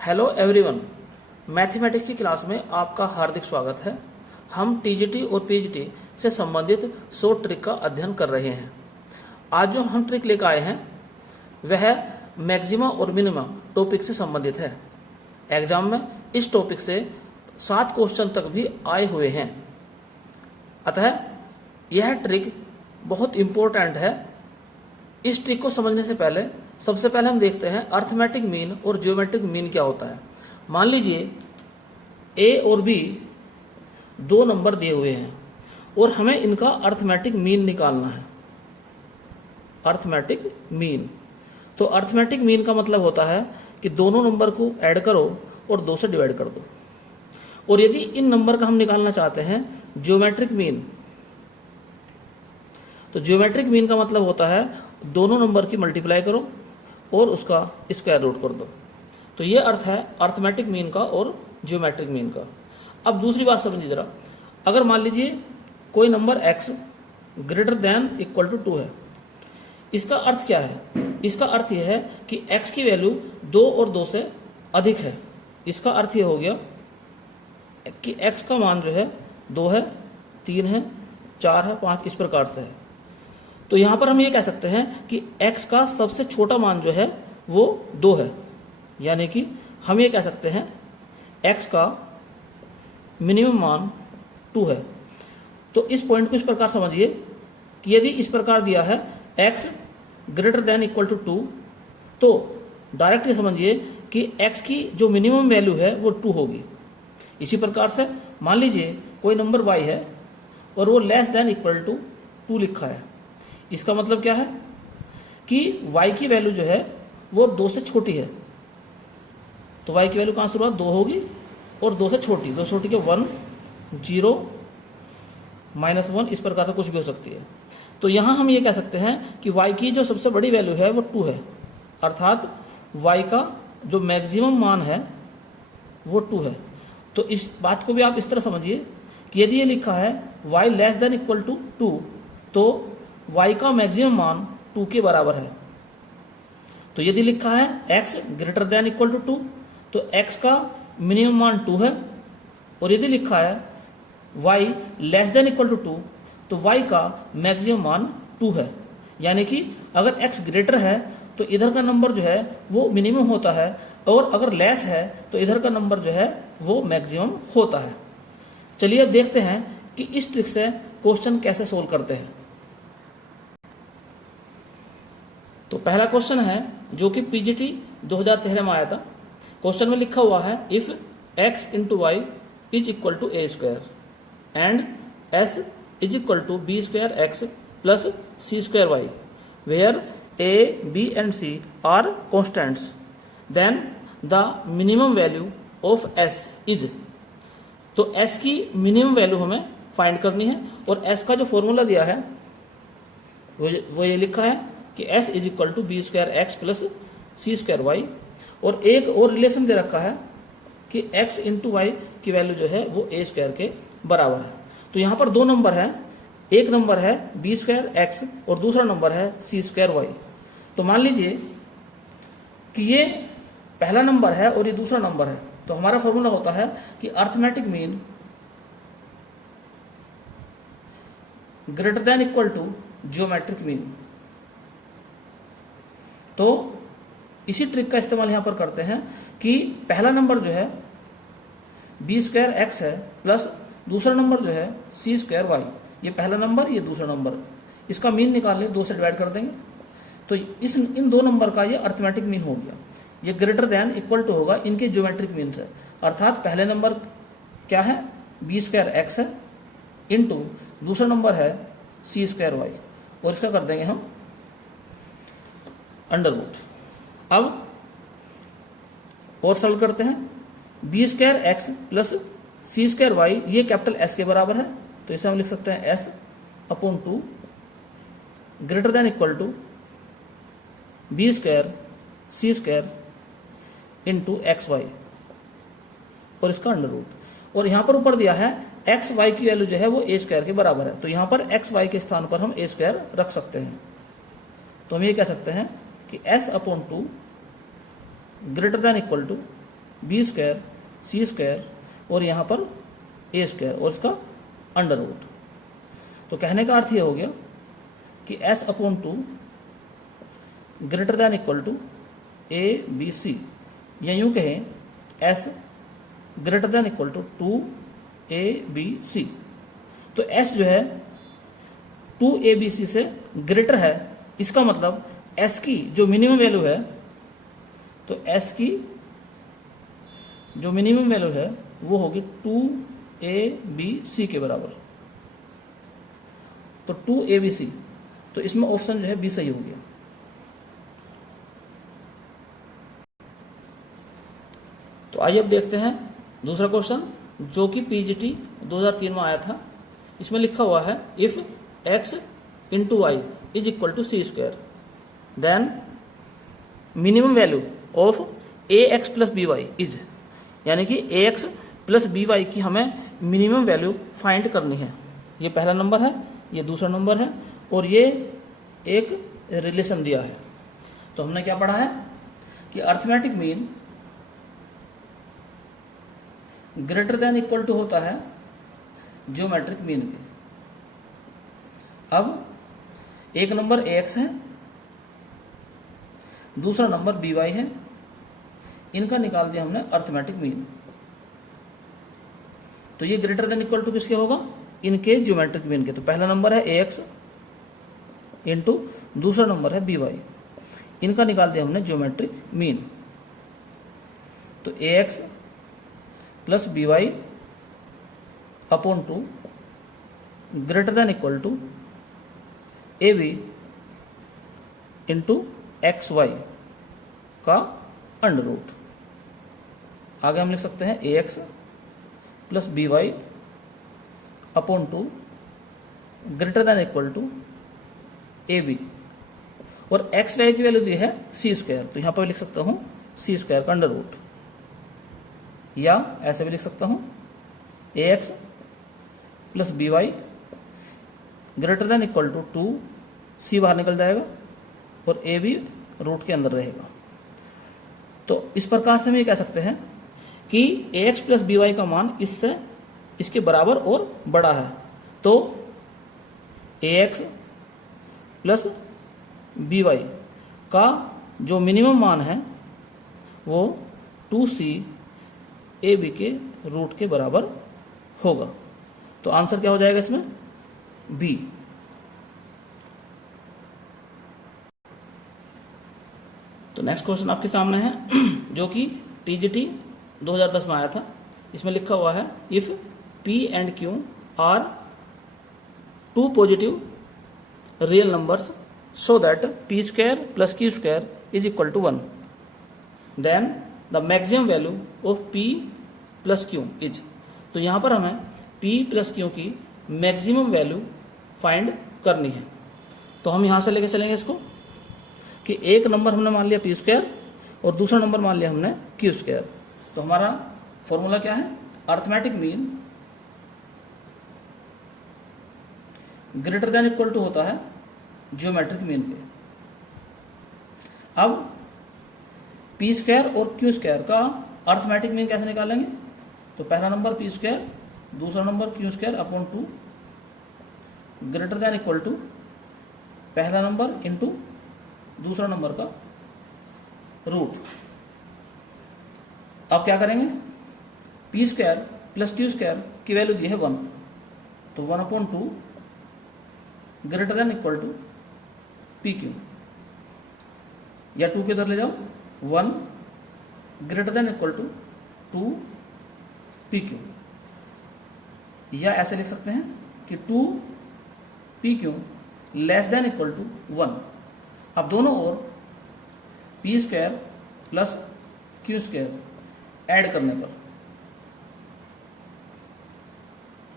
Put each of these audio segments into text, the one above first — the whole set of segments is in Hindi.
हेलो एवरीवन, मैथमेटिक्स की क्लास में आपका हार्दिक स्वागत है। हम टीजीटी और पीजीटी से संबंधित 100 ट्रिक का अध्ययन कर रहे हैं। आज जो हम ट्रिक लेकर आए हैं वह मैक्सिमा और मिनिमा टॉपिक से संबंधित है। एग्जाम में इस टॉपिक से 7 क्वेश्चन तक भी आए हुए हैं, अतः यह ट्रिक बहुत इम्पोर्टेंट है। इस ट्रिक को समझने से पहले सबसे पहले हम देखते हैं अर्थमेटिक मीन और ज्योमेट्रिक मीन क्या होता है। मान लीजिए ए और बी दो नंबर दिए हुए हैं और हमें इनका अर्थमेटिक मीन निकालना है। अर्थमेटिक मीन, तो अर्थमेटिक मीन का मतलब होता है कि दोनों नंबर को ऐड करो और 2 से डिवाइड कर दो। और यदि इन नंबर का हम निकालना चाहते हैं ज्योमेट्रिक मीन, तो ज्योमेट्रिक मीन का मतलब होता है दोनों नंबर की मल्टीप्लाई करो और उसका स्क्वायर रूट कर दो। तो ये अर्थ है अर्थमेटिक मीन का और ज्योमेट्रिक मीन का। अब दूसरी बात समझिए जरा, अगर मान लीजिए कोई number x greater than equal to 2 है, इसका अर्थ क्या है? इसका अर्थ यह है कि x की वैल्यू 2 और 2 से अधिक है। इसका अर्थ ये हो गया कि x का मान जो है 2 है, 3 है, 4 है, 5 इस प्रकार से है। तो यहाँ पर हम ये कह सकते हैं कि x का सबसे छोटा मान जो है वो 2 है, यानी कि हम ये कह सकते हैं x का मिनिमम मान 2 है। तो इस पॉइंट को इस प्रकार समझिए कि यदि इस प्रकार दिया है x greater than equal to 2, तो डायरेक्ट ये समझिए कि x की जो मिनिमम वैल्यू है वो 2 होगी। इसी प्रकार से मान लीजिए कोई नंबर y है और वो लेस देन इक्वल टू 2 लिखा है। इसका मतलब क्या है कि y की वैल्यू जो है वो 2 से छोटी है। तो y की वैल्यू कहाँ से शुरुआत 2 होगी और 2 से छोटी, 2 से छोटी के 1, 0, -1 इस प्रकार से कुछ भी हो सकती है। तो यहाँ हम ये कह सकते हैं कि y की जो सबसे बड़ी वैल्यू है वो 2 है, अर्थात y का जो मैक्सिमम मान है वो 2 है। तो इस बात को भी आप इस तरह समझिए कि यदि ये लिखा है y less than equal to 2, तो y का मैक्सिमम मान 2 के बराबर है। तो यदि लिखा है x greater than equal to 2, तो x का मिनिमम मान 2 है। और यदि लिखा है y less than equal to 2, तो y का मैक्सिमम मान 2 है। यानी कि अगर x ग्रेटर है तो इधर का नंबर जो है वो मिनिमम होता है, और अगर लेस है तो इधर का नंबर जो है वो मैक्सिमम होता है। चलिए अब देखते हैं कि इस ट्रिक से क्वेश्चन कैसे सोल्व करते हैं। तो पहला क्वेश्चन है जो कि पीजीटी 2013 में आया था। क्वेश्चन में लिखा हुआ है if x into Y is equal to A square and s is equal to B square x plus C square Y, where a, b and c are constants, then the minimum value of s is. तो s की मिनिमम वैल्यू हमें फाइंड करनी है, और s का जो फॉर्मूला दिया है वो ये लिखा है कि s is equal to B square x plus C square Y. और एक और रिलेशन दे रखा है कि x इंटू वाई की वैल्यू जो है वो a स्क्वायर के बराबर है। तो यहाँ पर दो नंबर है, एक नंबर है बी स्क्वायर एक्स और दूसरा नंबर है सी स्क्वायर वाई। तो मान लीजिए कि ये पहला नंबर है और ये दूसरा नंबर है, तो हमारा फॉर्मूला होता है कि arithmetic mean greater than equal to geometric mean. तो इसी ट्रिक का इस्तेमाल यहाँ पर करते हैं कि पहला नंबर जो है बी स्क्वायर एक्स है प्लस दूसरा नंबर जो है सी स्क्वायर वाई। ये पहला नंबर, ये दूसरा नंबर, इसका मीन निकाल लें, 2 से डिवाइड कर देंगे। तो इन दो नंबर का ये अर्थमेटिक मीन हो गया। ये ग्रेटर देन इक्वल टू होगा इनके ज्योमेट्रिक मीन से, अर्थात पहले नंबर क्या है बी स्क्वायर एक्स है इंटू दूसरा नंबर है सी स्क्वायर वाई, और इसका कर देंगे हम अंडर रूट। अब और सॉल्व करते हैं, B square x plus C square Y ये कैपिटल एस के बराबर है, तो इसे हम लिख सकते हैं S upon 2 greater than equal to B square C square into x Y, और इसका अंडर रूट। और यहाँ पर ऊपर दिया है एक्स वाई की वैल्यू जो है वो ए स्क्वायर के बराबर है, तो यहाँ पर एक्स वाई के स्थान पर हम ए स्क्वायर रख सकते हैं। तो हम ये कह सकते हैं कि s upon 2 greater than equal to B square C square और यहाँ पर ए स्क्वायर और इसका अंडर रूट। तो कहने का अर्थ ये हो गया कि S upon two greater than equal to A B C, या यूँ कहें S greater than equal to 2abc। तो एस जो है 2abc से ग्रेटर है, इसका मतलब एस की जो मिनिमम वैल्यू है, तो एस की जो मिनिमम वैल्यू है वो होगी 2abc के बराबर। तो 2abc, तो इसमें ऑप्शन जो है बी सही हो गया। तो आइए अब देखते हैं दूसरा क्वेश्चन जो कि पीजीटी 2003 में आया था। इसमें लिखा हुआ है if x into Y is equal to c square then minimum value of a x plus B y is, यानी कि a x plus B y की हमें मिनिमम वैल्यू फाइंड करनी है। ये पहला नंबर है, ये दूसरा नंबर है और ये एक रिलेशन दिया है। तो हमने क्या पढ़ा है कि arithmetic mean greater than equal to होता है ज्योमेट्रिक मीन के। अब एक नंबर ए एक्स है, दूसरा नंबर बी वाई है, इनका निकाल दिया हमने अर्थमेटिक मीन। तो ये ग्रेटर देन इक्वल टू किसके होगा? इनके ज्योमेट्रिक मीन के। तो पहला नंबर है ए एक्स इंटू दूसरा नंबर है बी वाई, इनका निकाल दिया हमने ज्योमेट्रिक मीन। तो A x plus B Y upon two greater than equal to A B into x Y का अंडर रूट। आगे हम लिख सकते हैं A x plus B Y upon two greater than equal to A B, और एक्स वाई की वैल्यू दी है सी स्क्वायर, तो यहां पर लिख सकता हूं सी स्क्वायर का अंडर रूट, या ऐसे भी लिख सकता हूं A x plus B Y greater than equal to 2, C बाहर निकल जाएगा और ए भी रूट के अंदर रहेगा। तो इस प्रकार से हम ये कह सकते हैं कि a x plus B Y का मान इससे इसके बराबर और बड़ा है। तो A x plus B Y का जो मिनिमम मान है वो 2c ए बी के रूट के बराबर होगा। तो आंसर क्या हो जाएगा इसमें? बी। तो नेक्स्ट क्वेश्चन आपके सामने है जो कि टीजीटी 2010 में आया था। इसमें लिखा हुआ है if p and q are two positive real numbers so that p square plus Q square is equal to 1, then the maximum value of p plus q is. तो यहाँ पर हमें p प्लस क्यू की मैक्सिमम वैल्यू फाइंड करनी है। तो हम यहाँ से लेके चलेंगे इसको कि एक नंबर हमने मान लिया p स्क्वायर और दूसरा नंबर मान लिया हमने q स्क्वायर। तो हमारा फॉर्मूला क्या है? Arithmetic mean greater than equal to होता है ज्योमेट्रिक मीन के। अब पी स्क्वायर और क्यू स्क्वायर का अर्थमेटिक मीन कैसे निकालेंगे? तो पहला नंबर पी स्क्वायर, दूसरा number q square upon 2 greater than equal to पहला नंबर इंटू दूसरा नंबर का रूट। अब क्या करेंगे? P square plus Q square की वैल्यू दी है 1, तो 1 upon 2 greater than equal to P Q, या 2 के इधर ले जाओ, 1 greater than equal to 2 P Q, या ऐसे लिख सकते हैं कि 2 P Q less than equal to 1। अब दोनों ओर P square plus Q square add करने पर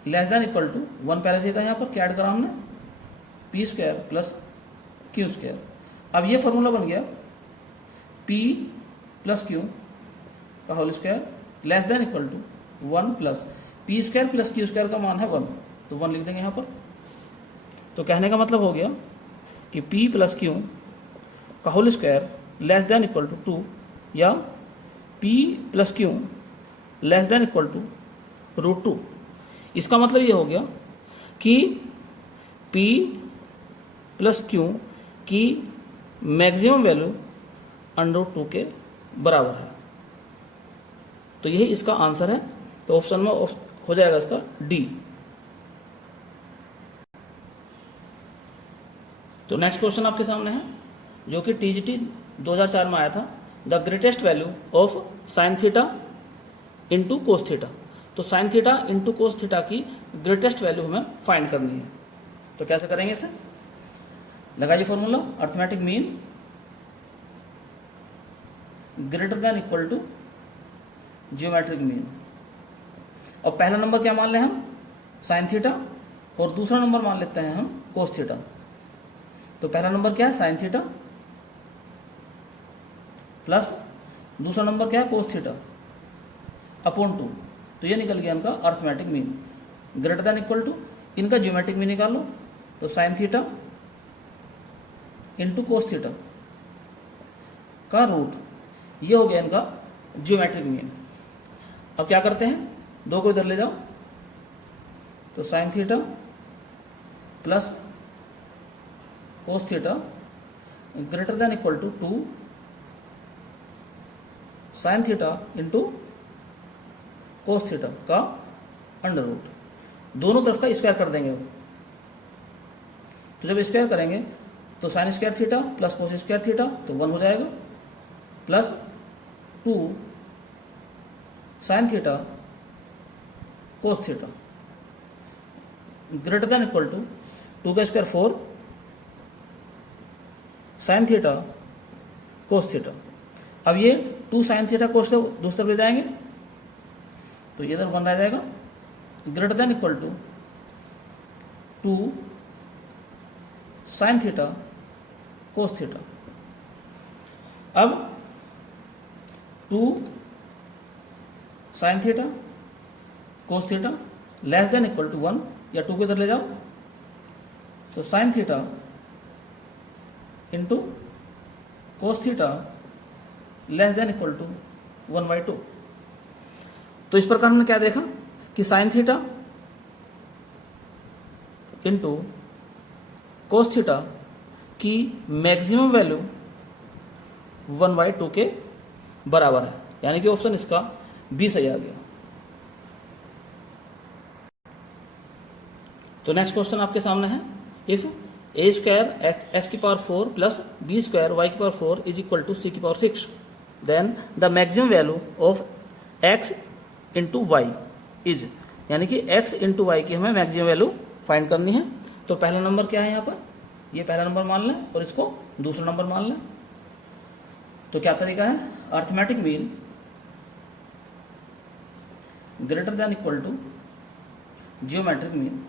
लेस देन इक्वल टू 1 पहले से था, यहाँ पर क्या ऐड करा हमने? P square plus Q square. अब ये फॉर्मूला बन गया p प्लस क्यू का whole square less than equal to 1 plus p square plus Q square का मान है 1, तो 1 लिख देंगे यहाँ पर। तो कहने का मतलब हो गया कि p प्लस क्यू का whole square less than equal to 2, या p plus q less than equal to √2। इसका मतलब ये हो गया कि P प्लस क्यू की मैक्सिमम वैल्यू √2 के बराबर है। तो यही इसका आंसर है। तो ऑप्शन में हो जाएगा इसका डी। तो नेक्स्ट क्वेश्चन आपके सामने है जो कि TGT 2004 में आया था। The greatest value of sine theta into cos theta. तो sine theta into cos theta की ग्रेटेस्ट वैल्यू हमें फाइंड करनी है। तो कैसे करेंगे इसे? लगाइए formula, arithmetic mean greater than equal to geometric mean. और पहला नंबर क्या मान लें हम? साइन थीटा, और दूसरा नंबर मान लेते हैं हम कोस थीटा। तो पहला नंबर क्या है? साइन थीटा, प्लस दूसरा नंबर क्या है? Cos theta upon 2। तो ये निकल गया इनका arithmetic mean. Greater than equal to, इनका जियोमेट्रिक मीन निकाल लो। तो sine theta into cos theta का रूट, ये हो गया इनका जियोमेट्रिक मीन। अब क्या करते हैं? 2 को इधर ले जाओ। तो sine theta plus cos theta greater than equal to 2 sine theta into cos theta का अंडर रूट। दोनों तरफ का स्क्वायर कर देंगे। तो जब स्क्वायर करेंगे तो sine square theta plus cos square theta तो 1 हो जाएगा, plus 2 sine theta cos theta greater than equal to 2 का square 4 sine theta cos theta. अब ये 2 साइन थीटा कोस दूसरी तरफ ले जाएंगे तो ये इधर 1 रह जाएगा, greater than equal to 2 sine theta cos theta. अब 2 sine theta cos theta less than equal to 1, या 2 को इधर ले जाओ। तो sine theta into cos theta less than equal to 1/2। तो इस प्रकार हमने क्या देखा कि sine theta into cos theta की मैक्सिमम वैल्यू 1/2 के बराबर है, यानी कि ऑप्शन इसका बी सही आ गया। तो नेक्स्ट क्वेश्चन आपके सामने है, इफ ए स्क्वायर एक्स की power 4 plus b square y की पावर 4 इज इक्वल टू सी की power 6, then the maximum value of x into Y is, यानी कि एक्स इंटू वाई की हमें मैक्सिमम वैल्यू फाइंड करनी है। तो पहला नंबर क्या है यहाँ पर? ये पहला नंबर मान लें और इसको दूसरा नंबर मान लें। तो क्या तरीका है? Arithmetic mean greater than equal to geometric mean.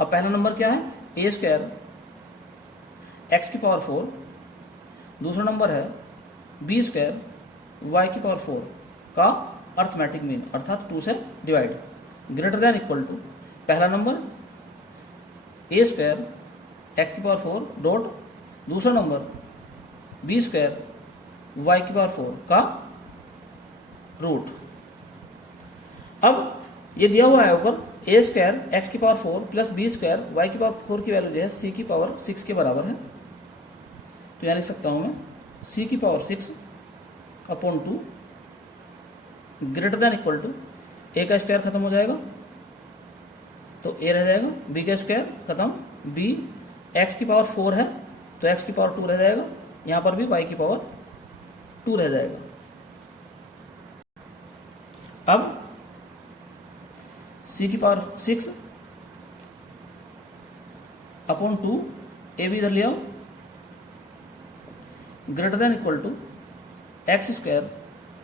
अब पहला नंबर क्या है? ए स्क्वायर एक्स की पावर 4, दूसरा नंबर है बी स्क्वायर वाई की पावर 4 का अर्थमेटिक मीन, अर्थात 2 से divide, greater than equal to पहला नंबर ए स्क्वायर एक्स की पावर 4 डॉट दूसरा नंबर बी स्क्वायर वाई की पावर 4 का रूट। अब ये दिया हुआ है ऊपर ए स्क्वायर एक्स की power 4 plus b square y की पावर 4 की वैल्यू जो है सी की पावर 6 के बराबर है। तो यहाँ लिख सकता हूँ मैं सी की power 6 upon 2 greater than equal to A का स्क्वायर खत्म हो जाएगा तो ए रह जाएगा, बी का स्क्वायर खत्म, बी एक्स की पावर 4 है तो एक्स की पावर 2 रह जाएगा, यहाँ पर भी वाई की पावर 2 रह जाएगा। अब सी की पावर 6 अपॉन 2 ए भी इधर ले आओ, greater than equal to x square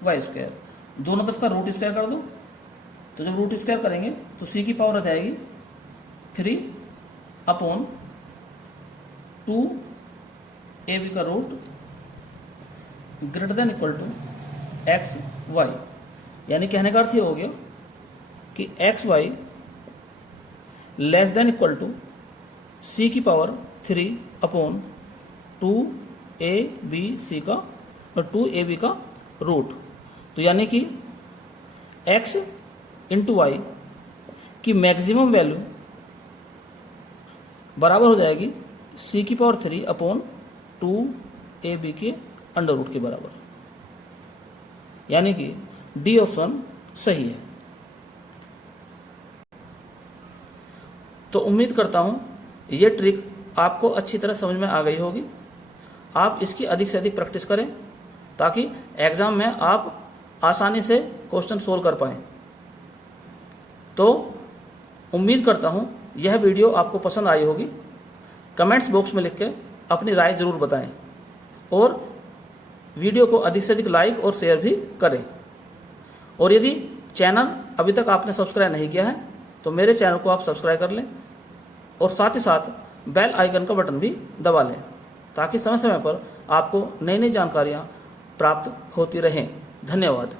y square, दोनों तरफ का रूट स्क्वायर कर दो। तो जब रूट स्क्वायर करेंगे तो सी की पावर आ जाएगी 3 अपॉन 2 ए बी का root greater than equal to X Y, यानी कहने का अर्थ ये हो गया कि X Y less than equal to सी की power 3 upon 2 A B C का और 2 ए बी का रूट। तो यानी कि x इंटू वाई की मैक्सिमम वैल्यू बराबर हो जाएगी c³ अपॉन 2ab के अंडर रूट के बराबर, यानी कि डी ऑप्शन सही है। तो उम्मीद करता हूँ ये ट्रिक आपको अच्छी तरह समझ में आ गई होगी। आप इसकी अधिक से अधिक प्रैक्टिस करें ताकि एग्ज़ाम में आप आसानी से क्वेश्चन सोल्व कर पाएँ। तो उम्मीद करता हूँ यह वीडियो आपको पसंद आई होगी। कमेंट्स बॉक्स में लिख के अपनी राय ज़रूर बताएं और वीडियो को अधिक से अधिक लाइक और शेयर भी करें। और यदि चैनल अभी तक आपने सब्सक्राइब नहीं किया है तो मेरे चैनल को आप सब्सक्राइब कर लें और साथ ही साथ बेल आइकन का बटन भी दबा लें ताकि समय समय पर आपको नई नई जानकारियाँ प्राप्त होती रहें। धन्यवाद।